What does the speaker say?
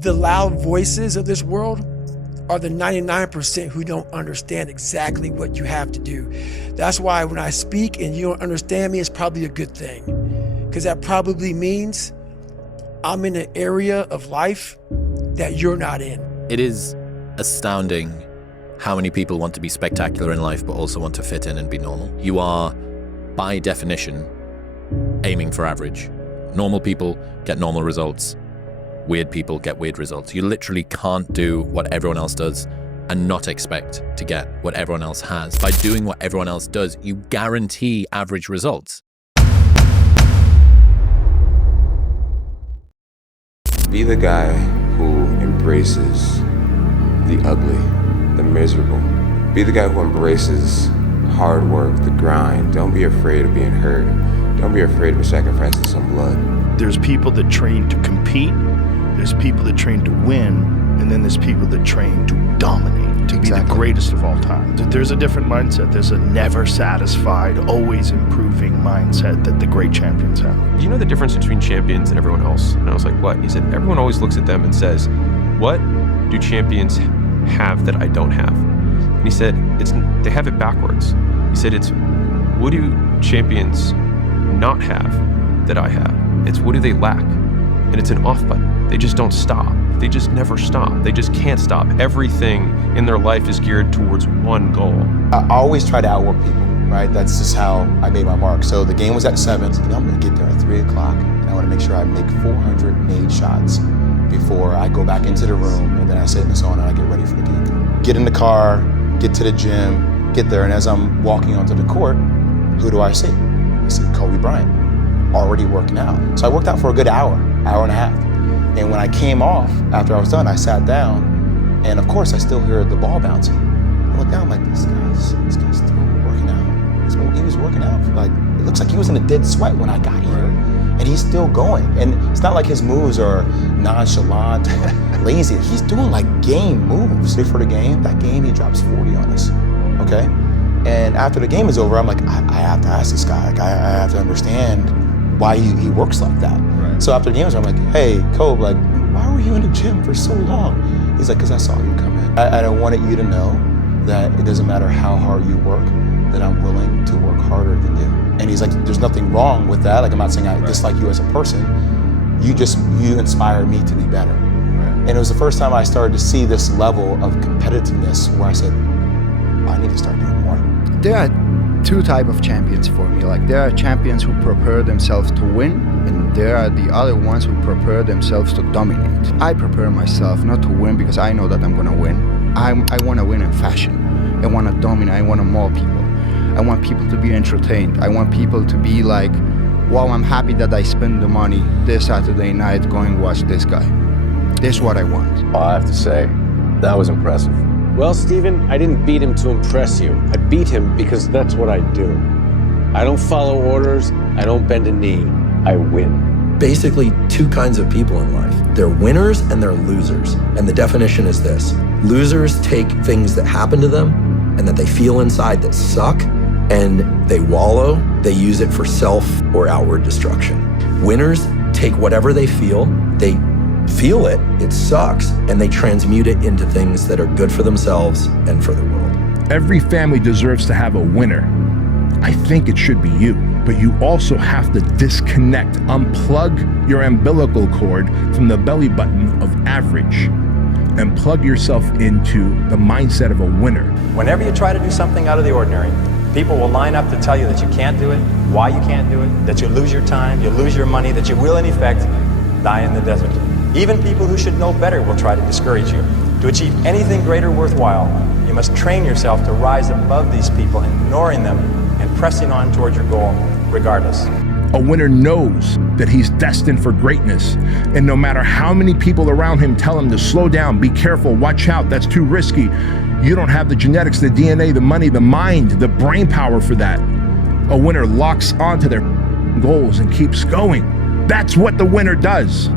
The loud voices of this world are the 99% who don't understand exactly what you have to do. That's why when I speak and you don't understand me, it's probably a good thing. Because that probably means I'm in an area of life that you're not in. It is astounding how many people want to be spectacular in life but also want to fit in and be normal. You are, by definition, aiming for average. Normal people get normal results. Weird people get weird results. You literally can't do what everyone else does and not expect to get what everyone else has. By doing what everyone else does, you guarantee average results. Be the guy who embraces the ugly, the miserable. Be the guy who embraces hard work, the grind. Don't be afraid of being hurt. Don't be afraid of sacrificing some blood. There's people that train to compete. There's people that train to win, and then there's people that train to dominate, to be the greatest of all time. There's a different mindset. There's a never satisfied, always improving mindset that the great champions have. Do you know the difference between champions and everyone else? And I was like, what? He said, everyone always looks at them and says, what do champions have that I don't have? And he said, they have it backwards. He said, it's what do champions not have that I have? It's what do they lack? And it's an off button. They just don't stop. They just never stop. They just can't stop. Everything in their life is geared towards one goal. I always try to outwork people, right? That's just how I made my mark. So the game was at 7. So, I'm gonna get there at 3 o'clock, and I wanna make sure I make 400 made shots before I go back into the room, and then I sit in the sauna and I get ready for the game. Get in the car, get to the gym, get there, and as I'm walking onto the court, who do I see? I see Kobe Bryant, already working out. So I worked out for a good hour and a half. And when I came off, after I was done, I sat down, and of course I still hear the ball bouncing. I look down, I'm like, this guy's still working out. He was working out for it looks like he was in a dead sweat when I got here. And he's still going. And it's not like his moves are nonchalant, lazy. He's doing game moves. Before the game, he drops 40 on us, okay? And after the game is over, I'm like, I have to ask this guy. I have to understand why he works like that. Right. So after the game is over, I'm like, hey, Kobe, why were you in the gym for so long? He's like, because I saw you come in. I wanted you to know that it doesn't matter how hard you work, that I'm willing to work harder than you. And he's like, there's nothing wrong with that. I'm not saying I dislike you as a person. You inspire me to be better. Right. And it was the first time I started to see this level of competitiveness where I said, I need to start doing more. There are two types of champions for me. There are champions who prepare themselves to win, and there are the other ones who prepare themselves to dominate. I prepare myself not to win because I know that I'm gonna win. I wanna win in fashion. I wanna dominate, I wanna maul people. I want people to be entertained. I want people to be like, wow, I'm happy that I spent the money this Saturday night going watch this guy. This is what I want. Well, I have to say, that was impressive. Well, Steven, I didn't beat him to impress you. I beat him because that's what I do. I don't follow orders. I don't bend a knee. I win. Basically, two kinds of people in life. They're winners and they're losers. And the definition is this. Losers take things that happen to them and that they feel inside that suck, and they wallow. They use it for self or outward destruction. Winners take whatever they feel it sucks, and they transmute it into things that are good for themselves and for the world. Every family deserves to have a winner. I think it should be you, but you also have to disconnect, unplug your umbilical cord from the belly button of average, and plug yourself into the mindset of a winner. Whenever you try to do something out of the ordinary, people will line up to tell you that you can't do it, why you can't do it, that you'll lose your time, you'll lose your money, that you will in effect die in the desert. Even people who should know better will try to discourage you. To achieve anything greater worthwhile, you must train yourself to rise above these people, ignoring them and pressing on towards your goal regardless. A winner knows that he's destined for greatness, and no matter how many people around him tell him to slow down, be careful, watch out, that's too risky, you don't have the genetics, the DNA, the money, the mind, the brain power for that. A winner locks onto their goals and keeps going. That's what the winner does.